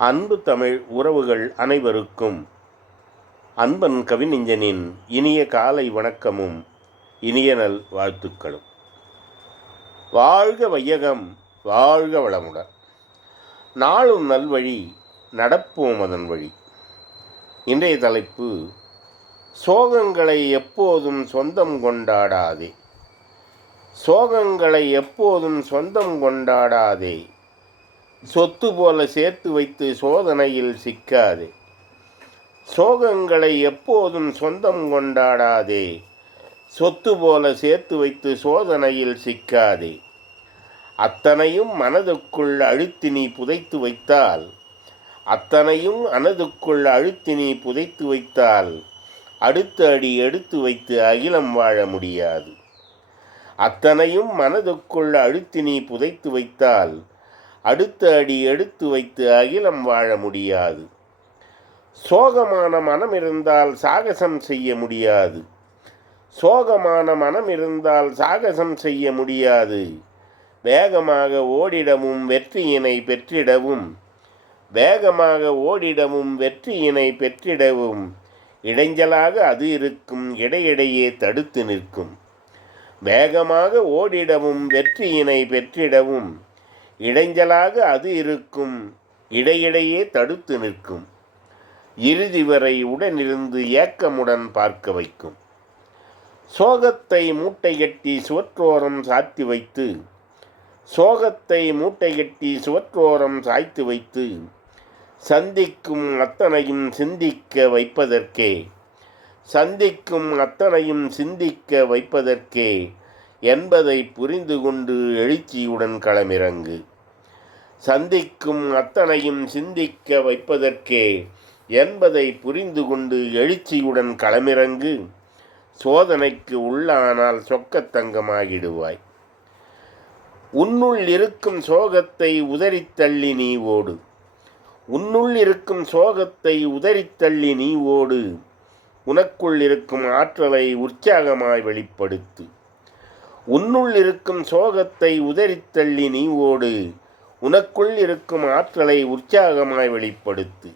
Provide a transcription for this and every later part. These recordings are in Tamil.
அன்பு தமிழ் உறவுகள் அனைவருக்கும் அன்பன் கவிஞனின் இனிய காலை வணக்கமும் இனிய நல் வாழ்த்துக்களும். வாழ்க வையகம் வாழ்க வளமுடன். நாளும் நல்வழி நடப்போம் அதன் வழி. இன்றைய தலைப்பு சோகங்களை எப்போதும் சொந்தம் கொண்டாடாதே. சோகங்களை எப்போதும் சொந்தம் கொண்டாடாதே. சொத்து போல சேர்த்து வைத்து சோதனையில் சிக்காதே. சோகங்களை எப்போதும் சொந்தம் கொண்டாடாதே. சொத்து போல சேர்த்து வைத்து சோதனையில் சிக்காதே. அத்தனையும் மனதுக்குள் அழுத்தி நீ புதைத்து வைத்தால் அத்தனையும் மனதுக்குள் அழுத்தி நீ புதைத்து வைத்தால் அடுத்த அடி எடுத்து வைத்து அகிலம் வாழ முடியாது. அத்தனையும் மனதுக்குள் அழுத்தி நீ புதைத்து வைத்தால் அடுத்த அடி எடுத்து வைத்து அகிலம் வாழ முடியாது. சோகமான மனம் இருந்தால் சாகசம் செய்ய முடியாது. சோகமான மனம் இருந்தால் சாகசம் செய்ய முடியாது. வேகமாக ஓடிடவும் வெற்றியினை பெற்றிடவும். வேகமாக ஓடிடவும் வெற்றியினை பெற்றிடவும். இடைஞ்சலாக அது இருக்கும் இடையிடையே தடுத்து நிற்கும். வேகமாக ஓடிடவும் வெற்றியினை பெற்றிடவும். இடைஞ்சலாக அது இருக்கும். இடையிடையே தடுத்து நிற்கும். இறுதி வரை உடனிருந்து ஏக்கமுடன் பார்க்க வைக்கும். சோகத்தை மூட்டை கட்டி சுவற்றோரம் சாத்தி வைத்து சோகத்தை மூட்டை கட்டி சுவற்றோரம் சாய்த்து வைத்து சந்திக்கும் அத்தனையும் சிந்திக்க வைப்பதற்கே சந்திக்கும் அத்தனையும் சிந்திக்க வைப்பதற்கே என்பதை புரிந்து கொண்டு எழுச்சியுடன் களமிறங்கு. சந்திக்கும் அத்தனையும் சிந்திக்க வைப்பதற்கே என்பதை புரிந்து கொண்டு எழுச்சியுடன் களமிறங்கு சோதனைக்கு உள்ளானால் சொக்கத்தங்கமாகிடுவாய் உன்னுள் இருக்கும் சோகத்தை உதறித்தள்ளி நீ ஓடு. உன்னுள் இருக்கும் சோகத்தை உதறித்தள்ளி நீ ஓடு. உனக்குள் இருக்கும் ஆற்றலை உற்சாகமாய் வெளிப்படுத்து. உன்னுள் இருக்கும் சோகத்தை உதறித்தள்ளி நீ ஓடு. உனக்குள் இருக்கும் ஆற்றலை உற்சாகமாய் வெளிப்படுத்து.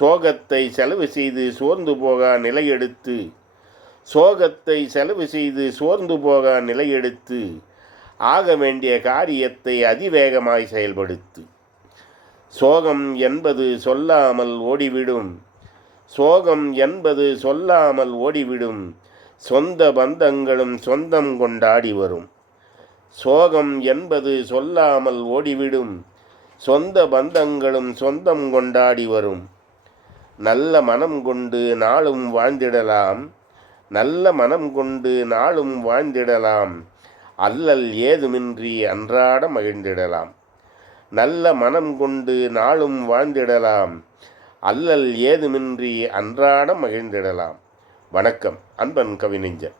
சோகத்தை செலவு செய்து சோர்ந்து போகா நிலையெடுத்து. சோகத்தை செலவு செய்து சோர்ந்து போகா நிலையெடுத்து. ஆக வேண்டிய காரியத்தை அதிவேகமாய் செயல்படுத்து. சோகம் என்பது சொல்லாமல் ஓடிவிடும். சோகம் என்பது சொல்லாமல் ஓடிவிடும். சொந்த பந்தங்களும் சொந்தம் கொண்டாடி வரும். சோகம் என்பது சொல்லாமல் ஓடிவிடும். சொந்த பந்தங்களும் சொந்தம் கொண்டாடி வரும். நல்ல மனம் கொண்டு நாளும் வாழ்ந்திடலாம். நல்ல மனம் கொண்டு நாளும் வாழ்ந்திடலாம். அல்லல் ஏதுமின்றி அன்றாட மகிழ்ந்திடலாம். நல்ல மனம் கொண்டு நாளும் வாழ்ந்திடலாம். அல்லல் ஏதுமின்றி அன்றாட மகிழ்ந்திடலாம். வணக்கம். அன்பன் கவிஞன்